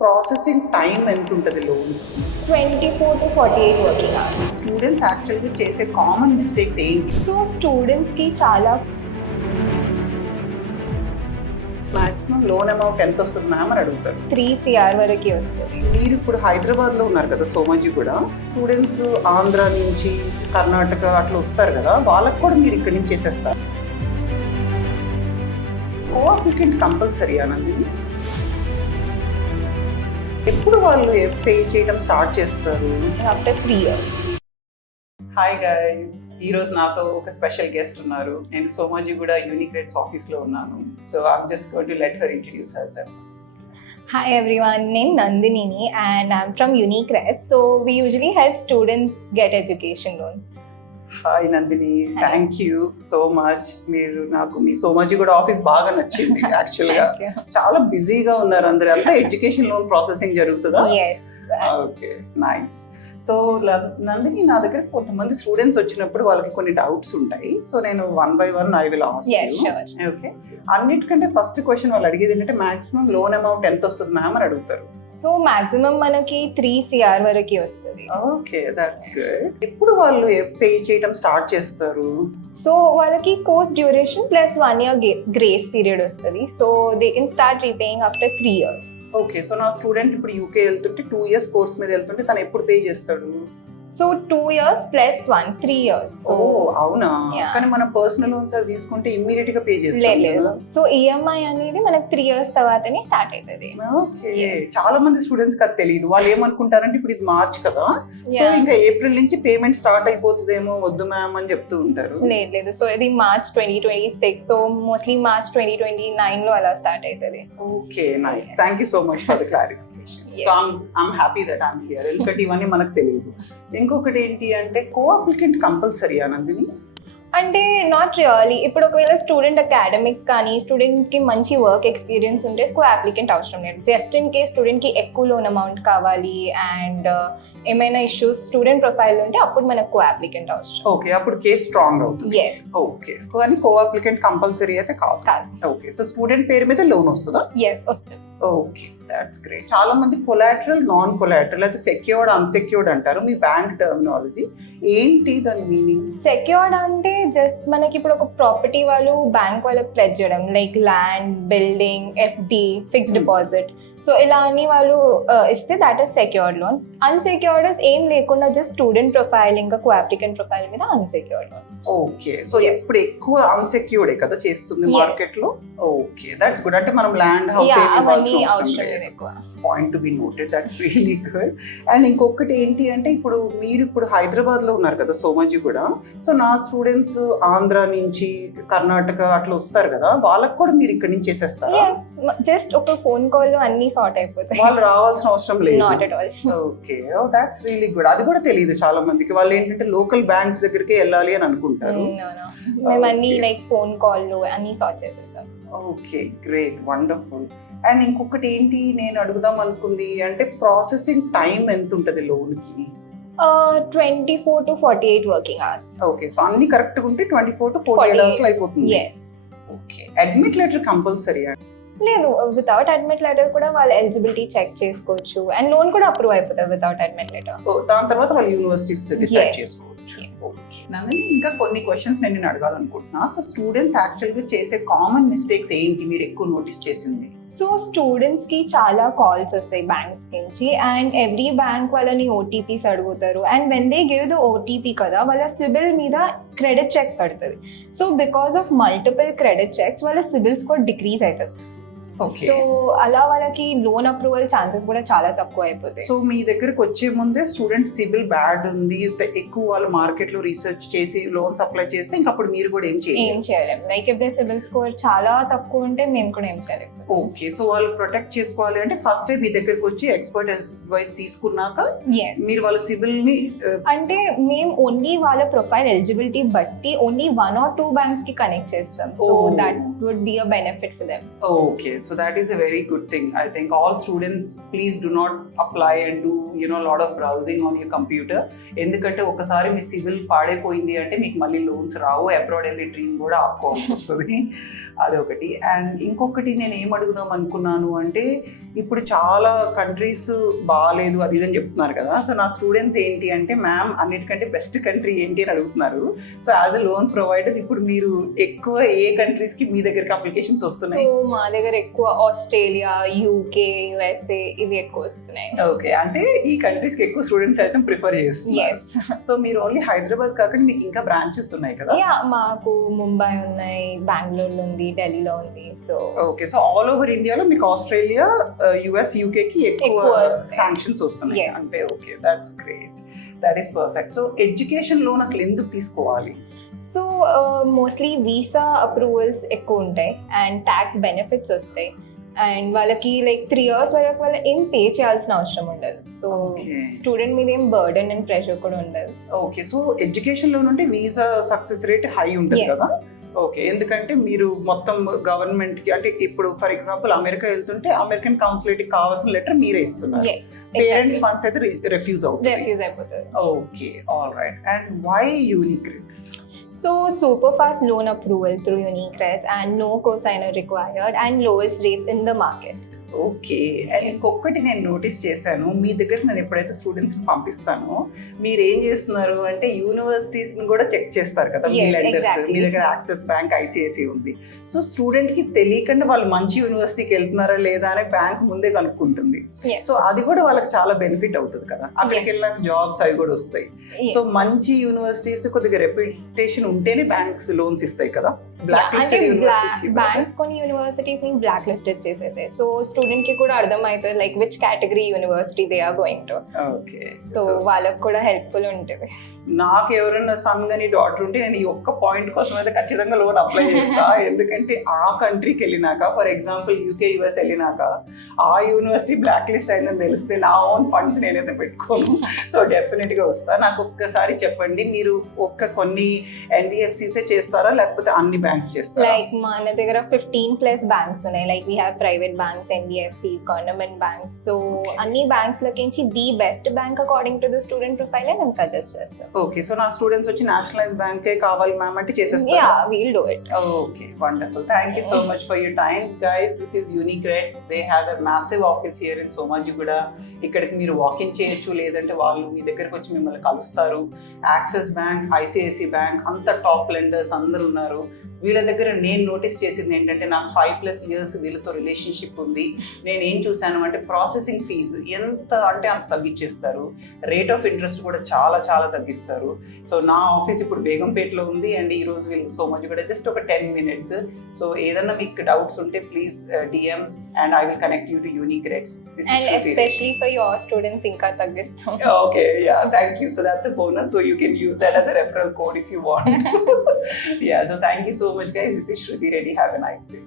Processing time ఎంత ఉంటుంది loan? 24 to 48 working hours. Students యాక్చువల్గా చేసే కామన్ మిస్టేక్స్ ఏంటి? సో స్టూడెంట్స్కి చాలా మాక్సిమం లోన్ అమౌంట్ ఎంత వస్తుంది మ్యామ్ అని అడుగుతారు. 3 CR వరకు వస్తుంది. మీరు ఇప్పుడు హైదరాబాద్లో ఉన్నారు కదా సోమాజీ కూడా, స్టూడెంట్స్ ఆంధ్ర నుంచి కర్ణాటక అట్లా వస్తారు కదా, వాళ్ళకు కూడా మీరు ఇక్కడి నుంచి చేసేస్తారు. కో అప్లికెంట్ కంపల్సరీ అన్నది ఎప్పుడు వాళ్ళు పే చేయడం స్టార్ట్ చేస్తారు? After 3 years. హాయ్ గైస్, ఈ రోజు నాతో ఒక స్పెషల్ గెస్ట్ ఉన్నారు. నేను సోమాజీ కూడా యూనిక్రెడ్స్ ఆఫీస్ లో ఉన్నాను. So I'm just going to let her introduce herself. Hi everyone, నేను నందినిని and I'm from UniCredits. So we usually help students get education loan. Hi Nandini, thank you so much. మీరు నాకు మీ సోమాజీ కూడా office బాగా నచ్చింది. యాక్చువల్ గా చాలా బిజీగా ఉన్నారు అందరూ. అంతా ఎడ్యుకేషన్ లోన్ ప్రాసెసింగ్ జరుగుతుందా? Yes. Okay, nice. So Nandini, నా దగ్గర కొంతమంది స్టూడెంట్స్ వచ్చినప్పుడు వాళ్ళకి కొన్ని డౌట్స్ ఉంటాయి. సో నేను 1 by 1 I will ask you. Okay, అన్నిటికంటే ఫస్ట్ క్వశ్చన్ వాళ్ళు అడిగేది ఏంటంటే మాక్సిమం లోన్ అమౌంట్ ఎంత వస్తుంది మ్యామ్ అని అడుగుతారు. సో మాక్సిమం మనకి 3 CR వరకు వస్తుంది. Okay, that's good. ఎప్పుడు వాళ్ళు పే చేయడం స్టార్ట్ చేస్తారు? సో వాళ్ళకి course duration plus 1 year grace period వస్తుంది. So they can start repaying after 3 years. Okay, so నా స్టూడెంట్ ఇప్పుడు యూకే వెళ్తుంటే 2 years కోర్స్ మీద వెళ్తుంటే తను ఎప్పుడు పే చేస్తాడు? So 2 years plus 1, 3 years. ఓ అవునా? Yeah. కానీ మనం పర్సనల్ లోన్స్ అవి తీసుకుంటే ఇమ్మీడియట్ గా పే చేస్తాం లేదు. కదా? సో ఈఎంఐ అనేది మనకు 3 years తర్వాతనే స్టార్ట్ అవుతుంది. Okay, Yes. చాలా మంది స్టూడెంట్స్ కి అది తెలియదు. వాళ్ళు ఏమనుకుంటారంటే ఇప్పుడు ఇది మార్చ్ కదా, సో Yeah. ఇంకా ఏప్రిల్ నుంచి పేమెంట్ స్టార్ట్ అయిపోతుందేమో, వద్దు మ్యామ్ అని చెప్తూ ఉంటారు. లేదు. సో ఇది మార్చ్ 2026. సో మోస్ట్లీ మార్చ్ 2029 లో అలా స్టార్ట్ అవుతుంది. Okay, nice. Thank you so much for the clarification. So I'm happy that I'm here. ఎందుకంటే ఇవన్నీ మనకు తెలియదు. ఇంకొకటి ఏంటి అంటే కో అప్లికెంట్ కంపల్సరీ అనందిని? అంటే నాట్ రియల్లీ. ఇప్పుడు ఒకవేళ స్టూడెంట్ అకాడమిక్స్ కానీ స్టూడెంట్ కి మంచి వర్క్ ఎక్స్పీరియన్స్ ఉంటే కో అప్లికెంట్ అవసరం లేదు. జస్ట్ ఇన్ కేస్ స్టూడెంట్ కి ఎక్కువ లోన్ అమౌంట్ కావాలి అండ్ ఏమైనా ఇష్యూస్ స్టూడెంట్ ప్రొఫైల్ ఉంటే అప్పుడు మనకు కో అప్లికెంట్ అవసరం. ఓకే, అప్పుడు కేస్ స్ట్రాంగ్ అవుతుంది. ఎస్. ఓకే, కానీ కో అప్లికెంట్ కంపల్సరీ అయితే కాదు. ఓకే, సో స్టూడెంట్ పేరు మీద లోన్ వస్తుందా? ఎస్, వస్తుంది. Okay, that's great. చాలా మంది కొలాటరల్, నాన్ కొలాటరల్, అయితే సెక్యూర్డ్, అన్సెక్యూర్డ్ అంటారు. మీ బ్యాంక్ టర్మినాలజీ ఏంటి, దాని మీనింగ్? సెక్యూర్డ్ అంటే జస్ట్ మనకి ఇప్పుడు ఒక ప్రాపర్టీ వాళ్ళు బ్యాంక్ వాళ్ళకి ప్లెజ్ చేయడం, like land, building, FD, fixed deposit. So ఇలా అని వాళ్ళు ఇస్తే that is secured loan. Unsecured ఏం లేకుండా జస్ట్ స్టూడెంట్ ప్రొఫైల్ ఇంకా కో అప్లికెంట్ ప్రొఫైల్ మీద అన్సెక్యూర్డ్ లోన్. ఓకే, సో ఇప్పుడు ఎక్కువ అన్సెక్యూర్డ్ కదా చేస్తుంది మార్కెట్ లో. Okay, that's good. అంటే మనం ల్యాండ్ హౌస్ అవన్నీ అవసరం లేదు ఎక్కువ. Point to be noted, that's really good. And ఇంకొకటి ఏంటి అంటే మీరు ఇప్పుడు హైదరాబాద్ లో ఉన్నారు కదా సోమాజీ కూడా, సో నా స్టూడెంట్స్ ఆంధ్ర నుంచి కర్ణాటక అట్లా వస్తారు కదా, వాళ్ళకు కూడా మీరు ఇక్కడ నుంచి చేసేస్తారా? జస్ట్ ఒక ఫోన్ కాల్ లో అన్ని సార్ట్ అయిపోతాయి. వాళ్ళు రావాల్సిన అవసరం లేదు. Not at all. Okay, oh that's really good. అది కూడా తెలియదు చాలా మందికి. వాళ్ళు ఏంటంటే లోకల్ బ్యాంక్స్ దగ్గరికి వెళ్ళాలి అని అనుకుంటారు. మేము అన్ని లైక్ ఫోన్ కాల్ లో అన్ని సార్ట్ చేసేసాం. Okay, great, wonderful. అండ్ ఇంకొకటి ఏంటి నేను అడుగుదాం అనుకుంది అంటే ప్రాసెసింగ్ టైం ఎంత ఉంటుంది లోన్ కి? 24 to 48 working hours. Okay, so అన్ని కరెక్ట్ గా ఉంటే 24 to 48 అవర్స్ లో అయిపోతుంది. Yes. Okay, admit letter compulsory? లేదు, వితౌట్ అడ్మిట్ లెటర్ కూడా వాళ్ళ ఎలిజిబిలిటీ చెక్ చేసుకోవచ్చు అండ్ లోన్ కూడా అప్రూవ్ అయిపోతుంది వితౌట్ అడ్మిట్ లెటర్. దాని తర్వాత వాళ్ళు యూనివర్సిటీస్ డిసైడ్ Yes. చేసుకోవచ్చు. Yes. ఓకే, నందిని, ఇంకా కొన్ని క్వశ్చన్స్ నేను అడగాలనుకుంటున్నా. సో స్టూడెంట్స్ యాక్చువల్ గా చేసే కామన్ మిస్టేక్స్ ఏంటి మీరు ఎక్కువ నోటీస్ చేసింది? సో స్టూడెంట్స్ కి చాలా కాల్స్ వస్తాయి బ్యాంక్స్ నుంచి అండ్ ఎవ్రీ బ్యాంక్ వాళ్ళని OTPs అడుగుతారు and when they give the OTP కదా, వాళ్ళ సిబిల్ మీద క్రెడిట్ చెక్ పడుతుంది. So because of multiple credit checks వాళ్ళ సిబిల్ స్కోర్ డిక్రీజ్ అవుతుంది. సో అలా వాళ్ళకి లోన్ అప్రూవల్ ఛాన్సెస్ కూడా చాలా తక్కువ అయిపోతాయి. సో మీ దగ్గరకు వచ్చే ముందే స్టూడెంట్ సిబిల్ బ్యాడ్ ఉంది, ఎక్కువ వాళ్ళు మార్కెట్ లో రీసెర్చ్ చేసి లోన్స్ అప్లై చేస్తే ఇంకా అప్పుడు మీరు కూడా ఏం చేయలేం. Like if the CIBIL score చాలా తక్కువ ఉంటే మేము కూడా ఏం చేయలేం. ఓకే, సో వాళ్ళు ప్రొటెక్ట్ చేసుకోవాలి అంటే ఫస్ట్ మీ దగ్గరకు వచ్చి ఎక్స్పర్ట్ అడ్వైస్ తీసుకున్నాక మీరు వాళ్ళ సిబిల్ ని అంటే మేము ఓన్లీ వాళ్ళ ప్రొఫైల్ ఎలిజిబిలిటీ బట్టి ఓన్లీ 1 or 2 బ్యాంక్స్ కి కనెక్ట్ చేస్తాం. So that would be a benefit for them. Okay, so that is a very good thing. I think all students, please do not apply and do a lot of browsing on your computer. ఎందుకంటే ఒకసారి మీ civil పాడైపోయింది అంటే మీకు మళ్ళీ loans రావు, abroad వెళ్ళే dream కూడా ఆపుకోవాల్సి వస్తుంది. అదొకటి. అండ్ ఇంకొకటి నేను ఏం అడుగుదాం అనుకున్నాను అంటే, ఇప్పుడు చాలా కంట్రీస్ బాగాలేదు అది ఇదని చెప్తున్నారు కదా. సో నా స్టూడెంట్స్ ఏంటి అంటే, మ్యామ్ అన్నిటికంటే బెస్ట్ కంట్రీ ఏంటి అని అడుగుతున్నారు. So as a loan provider ఇప్పుడు మీరు ఎక్కువ ఏ కంట్రీస్కి మీ దగ్గరికి అప్లికేషన్స్ వస్తున్నాయి? సో మా దగ్గర ఎక్కువ ఆస్ట్రేలియా, యూకే, యుఎస్ఏ ఇవి ఎక్కువ వస్తున్నాయి. ఓకే, అంటే ఈ కంట్రీస్కి ఎక్కువ స్టూడెంట్స్ అయితే ప్రిఫర్ చేస్తున్నారు. సో మీరు ఓన్లీ హైదరాబాద్ కాకుండా మీకు ఇంకా బ్రాంచెస్ ఉన్నాయి కదా? యా, మాకు ముంబై ఉన్నాయి, బెంగళూరులో ఉంది, ఢిల్లీలో ఉంది. So okay, so all over ఇండియాలో మీకు ఆస్ట్రేలియా, యుఎస్, యూకే కి ఎక్కువ శాంక్షన్స్ వస్తున్నాయి అంటే. Okay, that's great, that is perfect. So education loan అసలు ఎందుకు తీసుకోవాలి? సో మోస్ట్లీ వీసా అప్రూవల్స్ ఎక్కువ ఉంటాయి అండ్ ట్యాక్స్ బెనిఫిట్స్ వస్తాయి. అండ్ వాళ్ళకి లైక్ 3 years వరకు వాళ్ళు ఏం పే చేయాల్సిన అవసరం ఉండదు. సో స్టూడెంట్ మీద ఏం బర్డెన్ అండ్ ప్రెషర్ కూడా ఉండదు. ఓకే, సో ఎడ్యుకేషన్ లోన్ అంటే వీసా సక్సెస్ రేట్ హై ఉంటుంది కదా? ఓకే, ఎందుకంటే మీరు మొత్తం గవర్నమెంట్ కి, అంటే ఇప్పుడు ఫర్ ఎగ్జాంపుల్ అమెరికా వెళ్తుంటే అమెరికన్ కాన్సులేట్ కి కావాల్సిన లెటర్ మీరే ఇస్తున్నారు, పేరెంట్స్ ఫండ్స్ అయితే రిఫ్యూజ్ అయిపోతుంది. Okay, all right. And why UniCredits? So super fast loan approval through UniCredits and no cosigner required and lowest rates in the market. Okay, and ఇంకొకటి నేను notice చేశాను, మీ దగ్గర నేను ఎప్పుడైతే స్టూడెంట్స్ని పంపిస్తానో మీరు ఏం చేస్తున్నారు అంటే యూనివర్సిటీస్ని కూడా చెక్ చేస్తారు కదా మీ లెటర్స్. మీ దగ్గర యాక్సిస్ బ్యాంక్, ఐసిఐసి ఉంది. సో స్టూడెంట్కి తెలియకుండా వాళ్ళు మంచి యూనివర్సిటీకి వెళ్తున్నారా లేదా అని బ్యాంక్ ముందే కనుక్కుంటుంది. సో అది కూడా వాళ్ళకి చాలా బెనిఫిట్ అవుతుంది కదా, అక్కడికి వెళ్ళినాక జాబ్స్ అవి కూడా వస్తాయి. సో మంచి యూనివర్సిటీస్ కొద్దిగా రెప్యుటేషన్ ఉంటేనే బ్యాంక్స్ లోన్స్ ఇస్తాయి కదా. బ్లాక్ లిస్టెడ్ యూనివర్సిటీస్, బ్యాంక్స్ కొన్ని యూనివర్సిటీస్ ని బ్లాక్ లిస్టెడ్ చేసేసాయి. సో స్టూడెంట్ కి కూడా అర్థం అవుతుంది like which category university they are going to. Okay, so వాళ్ళకి కూడా హెల్ప్ఫుల్ ఉంటుంది. నాకు ఎవరైనా సన్ కానీ డాటర్ ఉంటే నేను ఈ ఒక్క పాయింట్ కోసం అయితే ఖచ్చితంగా లోన్ అప్లై చేస్తా. ఎందుకంటే ఆ కంట్రీకి వెళ్ళినాక, ఫర్ ఎగ్జాంపుల్ యూకే, యుఎస్ వెళ్ళినాక ఆ యూనివర్సిటీ బ్లాక్ లిస్ట్ అయిందని తెలిస్తే నా ఓన్ ఫండ్స్ నేనైతే పెట్టుకోను. సో డెఫినెట్ గా వస్తా. నాకు ఒక్కసారి చెప్పండి, మీరు కొన్ని ఎన్బిఎఫ్సిసే చేస్తారా లేకపోతే అన్ని బ్యాంక్స్ చేస్తారా? లైక్ మన దగ్గర 15+ బ్యాంక్స్ ఉన్నాయి. Like we have private banks, NBFCs, government banks. So అన్ని బ్యాంక్స్ లోకించి the best bank according to the student profile నేను సజెస్ట్ చేస్తాను. ఓకే, సో నా స్టూడెంట్స్ వచ్చి నేషనలైజ్ బ్యాంకే కావాలి మ్యామ్ అంటే చేసేస్తారా? Yeah, we'll do it. Okay, wonderful. Thank you so much for your time guys. This is UniCredits. They have a massive office here in Somajiguda. ఇక్కడికి మీరు వాకింగ్ చేయొచ్చు, లేదంటే వాళ్ళు మీ దగ్గరకు వచ్చి మిమ్మల్ని కలుస్తారు. యాక్సిస్ బ్యాంక్, ఐసిఐసి బ్యాంక్, అంత టాప్ లెండర్స్ అందరు ఉన్నారు. వీళ్ళ దగ్గర నేను నోటీస్ చేసింది ఏంటంటే, నాకు 5+ years వీళ్ళతో రిలేషన్షిప్ ఉంది. నేను ఏం చూశాను అంటే ప్రాసెసింగ్ ఫీజు ఎంత అంటే అంత తగ్గించేస్తారు, రేట్ ఆఫ్ ఇంట్రెస్ట్ కూడా చాలా చాలా తగ్గిస్తారు. సో నా ఆఫీస్ ఇప్పుడు బేగంపేటలో ఉంది అండ్ ఈ రోజు వీళ్ళు సో మచ్ కూడా జస్ట్ ఒక 10 minutes. సో ఏదన్నా మీకు డౌట్స్ ఉంటే please DM and I will connect you to UniCredits. And especially for your students ఇంకా తగ్గిస్తాం. Okay, yeah, thank you. So that's a bonus, so you can use that as a referral code if you want. Yeah, so thank you so much guys. This is Shruti Reddy. Have a nice day.